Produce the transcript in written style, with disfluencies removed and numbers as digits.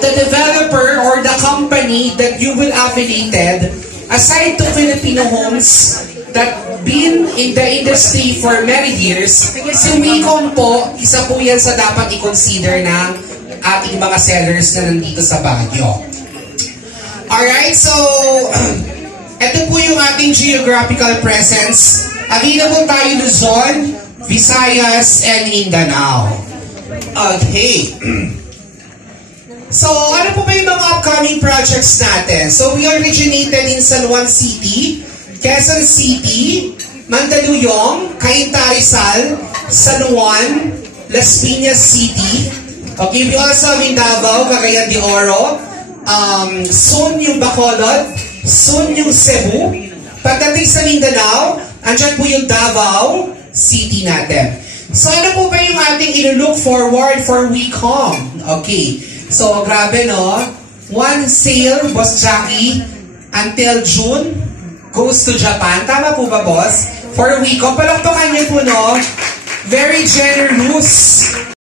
the developer or the company that you will affiliated, aside to Filipino Homes that been in the industry for many years, si Wecom po, isa po yan sa dapat i-consider ng ating mga sellers na nandito sa Baguio. Alright, so ito po yung ating geographical presence. Available tayo Luzon, Visayas, and Mindanao. Okay. So, ano po ba yung mga upcoming projects natin? So, we originated in San Juan City, Quezon City, Mandaluyong, Cainta Rizal, San Juan, Las Piñas City. Okay, we also have in Davao, Cagayan de Oro, soon yung Bacolod, soon yung Cebu. Pagdating sa Mindanao, andyan po yung Davao City natin. So, ano po ba yung ating ilo-look forward for Wecom? Okay. So, grabe no? One sale, Boss Jackie, until June, goes to Japan. Tama po ba, Boss? For Wecom. Palakpakan niyo po, no? Very generous.